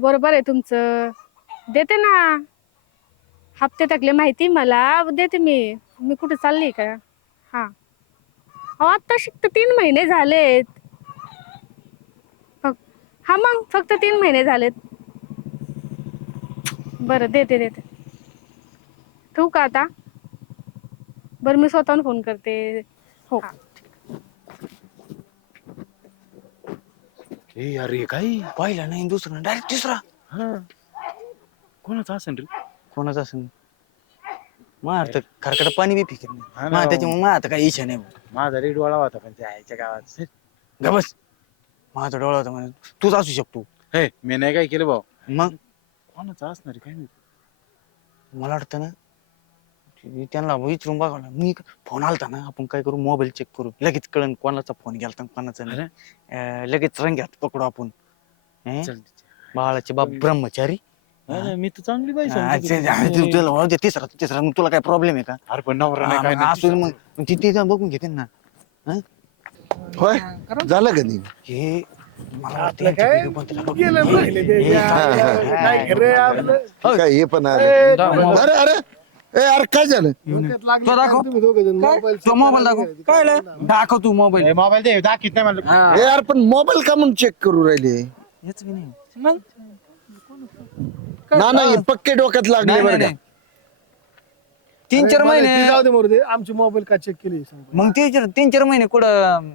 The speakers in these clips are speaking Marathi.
बरोबर आहे तुमचं. देते ना. हप्ते टाकले माहिती मला. देते मी. मी कुठे चालली का? हा. अहो आत्ता शिकत तीन महिने झालेत. हा मग फक्त तीन महिने झालेत. बरं देते देते. ठेवू का आता? बरं मी स्वतःहून फोन करते. हो. ए अरे काय? पहिला नाही दुसरा डायरेक्ट तिसरा. हा. कोणाचा असेल रे? कोणाचा असेल मग तर खरकट पाणी बी फिकत हा नाही ना. त्याच्यामुळे मग आता काही इच्छा नाही. भाऊ. माझा रेड वाळा होता पण त्या आईच्या गावात. गबस. माझा डोळा होता म्हणे तूच असू शकतो. हे मी नाही काय केलं भाऊ. मग? कोणाचा असणार काय माहिती? मला वाटतं ना त्यांना विचारून बघावं लागलं. मी फोन आलता ना आपण काय करू मोबाईल चेक करू. लगेच कळण कोणाचा फोन गेलता कोणाचा नाही. अं, लगेच रंग्यात पकडू आपण. हं? चल बाळाचे बाप ब्रह्मचारी. नाही, नाही, मी तर चांगली बाई हा, समजतो ते- तुला. हा, ते- तुला म्हणू दे, तिसरा तिसरा मग तुला काय प्रॉब्लेम आहे का? अरे पण नवरा नाही काय हा, नाही. असू दे मग मग तिथे जाऊन बघून घेते ना. होय? झालं का नाही? हे मला वाटतं आपलं काय? यांच्या घरी कोणतरी गेलं पहिले ते हे- आपलं काय खरं आपलं? काय हे पण आले. अरे अरे. ए अरे काय झालं? तो दाखव. काय? तो मोबाईल दाखव. काय आलं? दाखव तू मोबाईल मोबाईल दे दाखीत नाही म्हणलं. ए यार पण मोबाईल का म्हणून चेक करू राहिले? हेच नाही. ना नाही पक्के डोक्यात लागले नाही, बरं नाही, तीन चार महिने ती जाऊ दे मरू दे. आमची मोबाईल का चेक केली सांग. मग तीन चार तीन चार महिने कुठं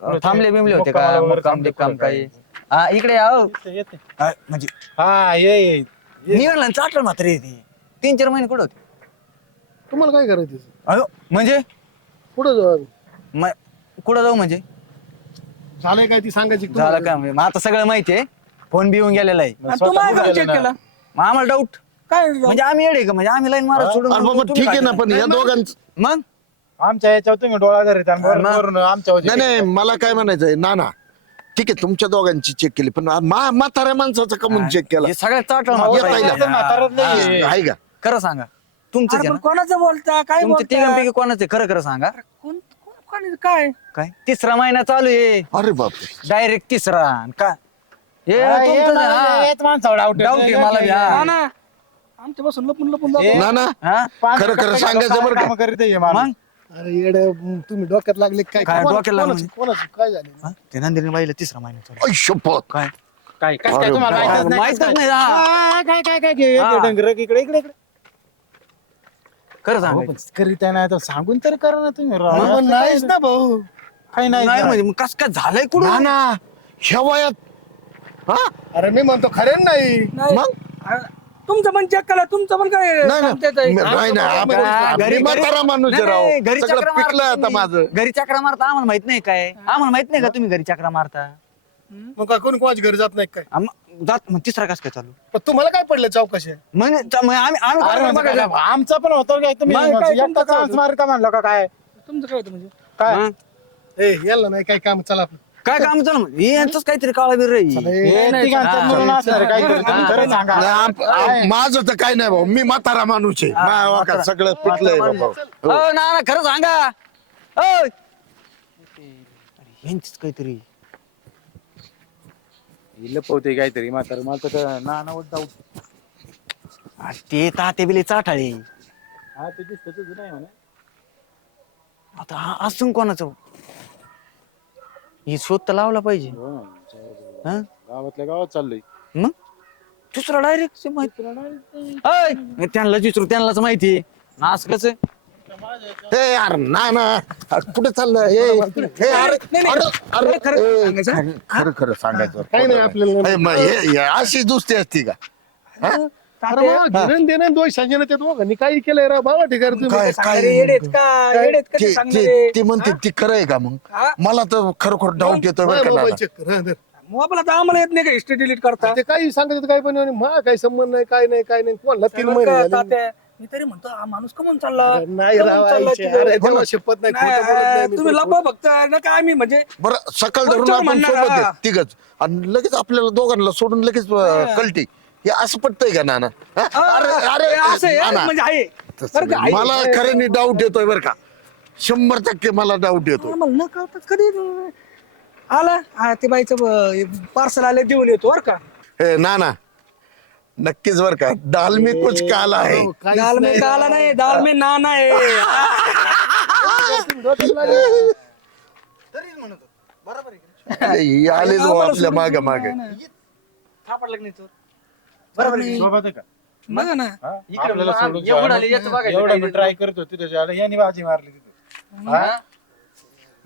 अं, थांबले बिमले होते का? मुक्कामाला वगैरे मुक्काम थांबले बिक्काम कुठं काही? हा इकडे आहो. हा, म्हणजे हा ये म्हणलं चाटलं मात्र येते तीन चार महिने कुठं होते? तुम्हाला काय करायचं अयो म्हणजे? पुढे जाऊ आम्ही. म- कुठं जाऊ म्हणजे? झालंय काय ती सांगायची का झालं तुम्हाला? का म्हणजे मग आता सगळं माहिती आहे. फोन बी येऊन गेलेला आहे. मग आम्हाला डाऊट काय म्हणजे आम्ही येडे का? म्हणजे आम्ही लाईन मारत सोडून अरे बाबा तुम्ही ठीक आहे ना काय पण या दोघांचं? मग? आमच्या याच्यावर तुम्ही डोळा धरत आणि वरून नाही नाही मला काय म्हणायचंय ना ना. ठीक आहे तुमच्या दोघांची चेक केली पण मा- म्हाताऱ्या माणसाचं कमून चेक केला? हे सगळं चाटलं येता मात्र. येईल. म्हातारच नाही. आहे का? खरं सांगा. तुमचं अरे पण कोणाचं बोलता? काय तुमच्या बोलता? तिघांपैकी कोणाचं खरं खरं सांगा. कोण कोण- कोण- काय? काय? तिसरा महिना चालू आहे. अरे बापरे. डायरेक्ट तिसरा. आणि का हे तुमचं ना, डाऊट आहे मला बी, हा. हा ना. आमच्या पासून लपून लपून जातो. ना ना हा? खरं खरं सांगायचं बरं का? काम करीत आहे माणूस. मग? अरे येडे तुम्ही डोक्यात लागले काय? काय डोक्यात लागलं कोणाचं- कोणाचं? काय झालं? हा? ते नंदिनी बाईला तिसरा महिना चालू ऐ शपथ. काय? काय काय अरे तुम्हाला बाप. माहितच नाही? हा. काय काय काय हा. डंगर इकडे इकडे इकडे. खरं सांगा पण करीत आहे ना तर सांगून तरी करा ना तुम्ही. राव. मग असं नाहीच काय- ना भाऊ. काही नाही नाही म्हणजे मग कस काय झालंय ना कुठं ना. ह्या वयात. हा? अरे मी म्हणतो खरं नाही. नाही. मग? अरे, तुमचं पण चेक करा तुमचं पण काय नाही नाही? नाही, नाही. आपण- घरी- मी घरी- म्हातारा माणूस आहे नाही, नाही, घरी सगळं चक्रा पिकलं मारता आता तुम्ही. माझं. घरी चक्रा मारता आम्हाला माहीत नाही काय. आम्हाला माहीत नाही का तुम्ही घरी चक्रा मारता? मग काय कोणी कोणाच्या घरी जात नाही काय? आम- जात मग तिसरा कस काय चालू? पण तुम्हाला काय पडलं चौकशी? म्हणजे मग आम्ही आम्ही अरे कोणाला म्हणजे बघायचं? काय, आमचा पण होतो काय तुम्ही? मग काय एकटा तुमचं काय चान्स मारिता म्हणलं का काय? तुमचं काय होतं म्हणजे? काय? ए याला नाही काय काम? चला आपलं. काय काम चालू? हे यांचंच काहीतरी काळा बिर रे हे तिघांचं मिळून असणार आहे काहीतरी. तुम्ही खरं सांगा. माझं तर काय नाही भाऊ. मी म्हातारा माणूस आहे. माझ्या वाकात सगळं पिकलंय बाबा हो. ना ना खरं सांगा. यांचीच काहीतरी लपवते काहीतरी. म्हातारं मला तर ना ना डाऊट आ, ते ताते बिले चाटाळे हा ते दिसतं नाही म्हणा. आता हा असून कोणाचं? ही शोध तर लावला पाहिजे. हो ना. हा? गावातल्या गावात चाललोय. मग? दुसरा डायरेक्ट माहिती. अय, मी त्यांनाच विचारू त्यांनाच माहिती आहे. ना असं कसं हे यार ना ना कुठे चाललं? हे हे अरे अरे अरे ए, खरं- खरं खरं सांगायचं. काही नाही आपल्याला हे, मग हे- हे अशी दुसरी असती का? अरे बाबा, घेणं देणं दोष सांगेन ते दोघांनी काही केलंय रा बाबा तुम्ही. काय सांगणारे काय येडेत का? येडेत का ते ते- सांगणारे? ते ते म्हणते ती खरं आहे का मग? हा? मला तर खरोखर डाऊट येतोय बरं का मोबाईल दादा. चेक कर. हा, धर. मोबाईल आता आम्हाला येत नाही का? हिस्ट्री डिलीट करता? ते काही सांगत काय पण मा काही संबंध नाही काय नाही काय नाही. कोणाला तीन महिने झाले. मी तरी म्हणतो हा माणूस कमून चालला नाही कमून चालला? अरे देवा शपथ नाही खोटं बोलत नाही नाही मी. तुम्ही लपा फक्त नका आम्ही म्हणजे बरं सकाळ धरून वरच्यावर आपण म्हणणार, सोबत हा. आहे, तिघच आणि लगेच आपल्याला दोघांना सोडून लगेच अं, कल्टी हे असं पटतंय का नाना हा? अरे अरे हे असं आहे, नाना. म्हणजे आहे तसं बरं का, नाही. आहे. मला खऱ्याने डाऊट येतोय बरं का शंभर टक्के मला डाऊट येतोय आम्हाला न कधी आला हा ते बाईचं पार्सल आले देऊन येतो बरं का ना ना नक्कीच बर का. दाल में कुछ काला है दाल में काला नाही दाल में नाना आहे. ही आलेच भाऊ आपल्या माग माग. सापडलं की नाही? चोर? सोबत आहे का? बघा ना. हा? इकडे आपल्याला बघा, सोडून एवढं. आलं, याचं बघायचं एवढं काय मी ते. ट्राय करत होती त्याच्या यांनी बाजी मारली तिथे. हा?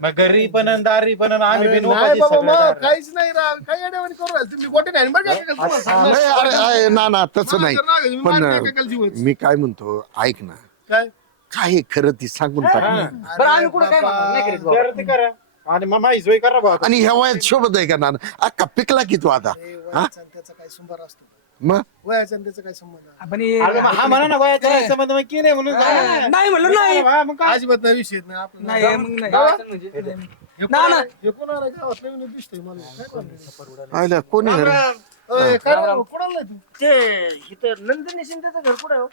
मग घरी पण आणि दारी पण आणि आम्ही अरे बी नाही नोबाजी बाबा सगळे मग दार. काहीच नाही राव काही अडवणी करू राहिले तुम्ही गोटे नाही बरं का तुम्हाला सांगणार. नाही, अरे अरे, ना ना तसं नाही माझं नाव आहे, तुम्ही मारता का पण काल जीवच? मी काय म्हणतो ऐक ना काय काय आहे खरं ती सांगून टाक ना. बरं आम्ही कुठं काय म्हणणार? नाही करीत बाबा. करा ते करा आणि मग माझी सोय करा भाऊ आणि ह्या वयात शोभत आहे का ना अक्का पिकला की तू आता हे त्याचा काय संभार असतो मग? वयाचा आणि त्याचा काय संबंध? आहे? आपण हे- अरे मग हा म्हणा ना वयाचा नाही. संबंध मग की नाही म्हणून ना. नाही म्हणलं नाही. हा, मग काय? अजिबात नाही विषय नाही आपलं नाही. मग नाही. गावाचं म्हणजे? हे ना, ना. कोणाला- हे कोणाला गावात नवीन दिसतंय मला. काय करणार? आयला कोणी आहे रे? अय, काय राव, कोणाला आहे तू? ते इथं नंदिनी शिंदेचं घर कुठं आहे? हो?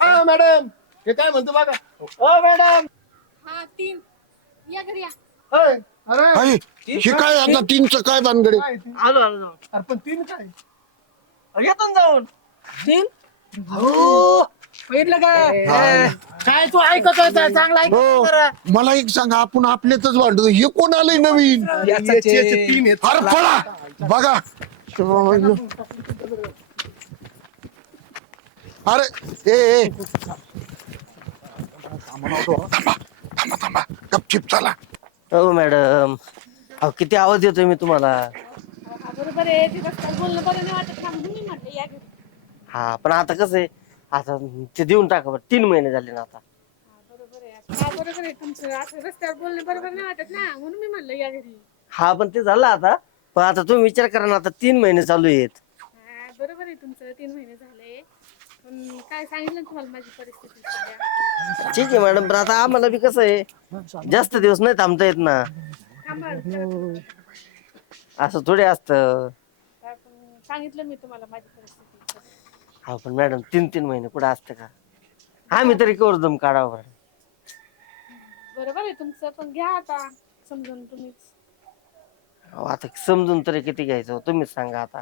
हा मॅडम. हे काय म्हणतो बघा. ओ मॅडम. हा तीन. या घरी या. अय, अरे. हे काय आता तीनचं काय भानगडे? काय ते? आलो आलो. अरे पण तीन काय? ना जाऊन. तीन हो बघितलं का? काय तू ऐकत होता? चांगला हो. मला एक सांगा आपण आपल्यातच भांडतो हे कोण आलंय नवीन? याचं तीन आहेत. अरे पळा. बघा. अरे ए ए. थांबा थांबा थांबा. गपचिप चला. हो मॅडम. अहो किती आवाज येतोय मी तुम्हाला? हा, बरोबर आहे बोलणं बरं नाही वाटत. ना या घरी. हा पण आता कसं आहे आता ते देऊन टाका बरं तीन महिने झाले ना आता. हा बरोबर आहे. हा बरोबर आहे तुमचं. असं रस्त्यावर बोलणं बरोबर नाही वाटत ना म्हणून मी म्हणलं या घरी. हा पण ते झालं आता. पण आता तुम्ही विचार करा ना आता तीन महिने चालू आहेत. हा बरोबर आहे तुमचं. तीन महिने झाले. पण काय सांगितलं ना तुम्हाला माझी परिस्थिती सध्या? ठीक आहे मॅडम. पण आता आम्हाला बी कसं आहे जास्त दिवस नाही थांबता येत ना. थांबा जरा. असं थोडे असतं. सांगितलं मी तुम्हाला माझी परिस्थिती. हा पण मॅडम तीन तीन महिने कुठं असतं का? आम्ही तरी कवर दम काढावं बरं. बरोबर आहे तुमचं पण घ्या आता समजून तुम्हीच. अहो, आता समजून तरी किती घ्यायचं हो? तुम्हीच सांगा आता.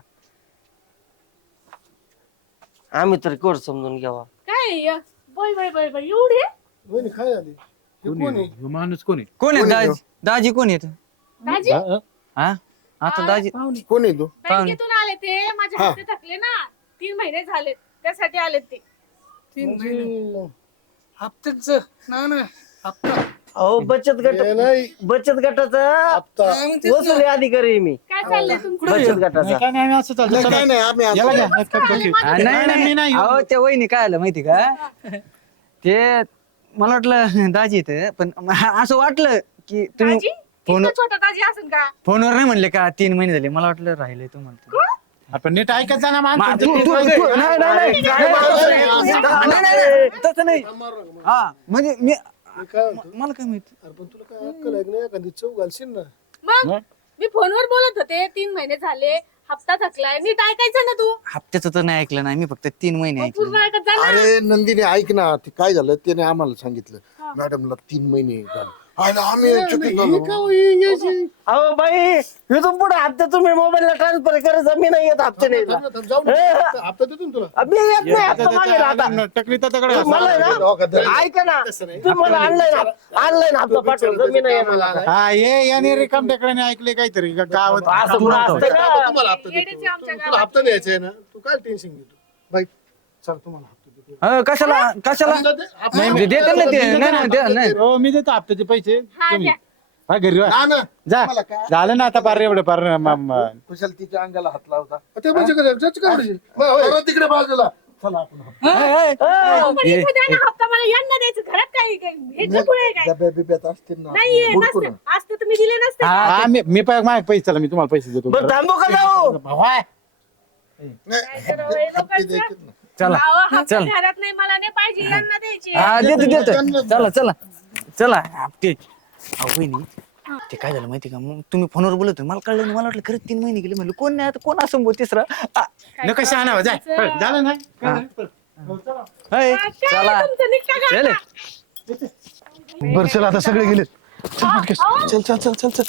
आम्ही तरी कवर समजून घ्यावा. काय बाय बाय बाय बाय एवढे वहिनी काय झाली? हे कोण आहे? ह्यो माणूस कोणी कोण आहे? कोण आहे दाजी दाजी कोण येत दाजी? हा? आता दाजी कोण आहे तू? बँकेतून आले ते माझे हप्ते थकले ना. तीन महिने झाले त्यासाठी आले ते. तीन महिने. हप्त्याच ना ना. हप्ता. अहो बचत गट नाही. बचत गटाचा हप्ता. वसुली अधिकारी मी. काय चाललंय तुमचं? बचत गटाचा. काय नाही आम्ही असं चालतो नाही. काय नाही आम्ही आता- याला घ्या. एक कप कॉफी. नाही नाही, मी नाही अहो त्या वहिनी काय आलं माहिती का? ते मला वाटलं दाजी इथं पण असं वाटलं की तुम्ही दाजी? फोन इतकं छोटा दाजी असेल का फोनवर नाही म्हणले का तीन महिने झाले मला वाटलं राहिले तू म्हणतो आपण नीट ऐकत जा ना मा- माणसं. तू- तू- तू- नाही, नाही, नाही. नाही, तसं नाही. नाही, नाही, नाही. तसं नाही हा म्हणजे मी मी काय म्हणतो मला काय माहिती अरे पण तुला काय अक्कल आहे की नाही एखादी चव घालशील ना मग मी फोनवर बोलत होते तीन महिने झाले हप्ता थकलाय नीट ऐकायचं ना तू हप्त्याचं तर नाही ऐकलं नाही मी फक्त तीन महिने ऐकलं पूर्ण ऐकत जा ना अरे नंदिनी ऐक ना ते काय झालं त्याने आम्हाला सांगितलं मॅडमला तीन महिने झाले आम्ही चकित झालो. ही? अहो बाई इथून पुढे हप्ते तुम्ही मोबाईलला ट्रान्सफर करायचं मी नाही येत हप्ते नाही थांब ना, थांब, जाऊ दे. हप्ता हप्ता देतो ना तुला. मी येत नाही हप्ता मागेल आता टकली तर दगड घासा. मला आहे ना ऐका ना तुम्ही मला ऑनलाईन ऑनलाईन हप्ता पाठवतो मी नाही येणार हा ये याने रिकाम टेकड्याने ऐकले काहीतरी गावात असं कुठं असतं का तुम्हाला हप्ता देतो. येडीचे आमच्या तू- तुला हप्ता द्यायचा आहे ना तू काय टेन्शन घेतो? बाई चल तुम्हाला हप्ता कशाला कशाला नाही, दे. देतो ना ते. नाही, नाही, दे- नाही. हो मी देतो हप्त्याचे पैसे हा तुम्ही द्या हा घरी वा. ना, ना. जा तुम्हाला काय? झालं ना आता पार एवढं पार म- म- कुशल तिच्या अंगाला हात लावता ते म्हणजे काय, त्याचं काय म्हणजे? मग होय. जरा तिकडे बाजूला चला आपण ए, ए, हो, पण इथं द्या ना हप्ता मला यांना द्यायचं घरात काय काय ह्याच्या पुढे काय डब्या बिब्यात असतील ना नाहीये हुडकू नसते ना. असते तुम्ही दिले नसते हा, हा मी मी पाय माझे पैसे चला मी तुम्हाला पैसे देतो बरं थांबू का जाऊ हे हप्ते ना. चला. अहो, हप्ता चल. घरात नाही मला नाही पाहिजे यांना द्यायची. हा देतो देतो चला चला. चला हप्ते अहो, वहिनी ते काय झालं माहिती का? मग तुम्ही फोनवर बोलत होते. मला कळलं नाही. मला वाटलं खरंच तीन महिने गेले. म्हणलं कोण नाही आता? कोण असं भाऊ तिसरा? आ, नको शहाणा हो, जा करायचं? झालं ना हाय, हा, काय चला. तुमचं निघता का चले? बरं चल आता सगळे गेले. अहो, चल चल चल चल चल.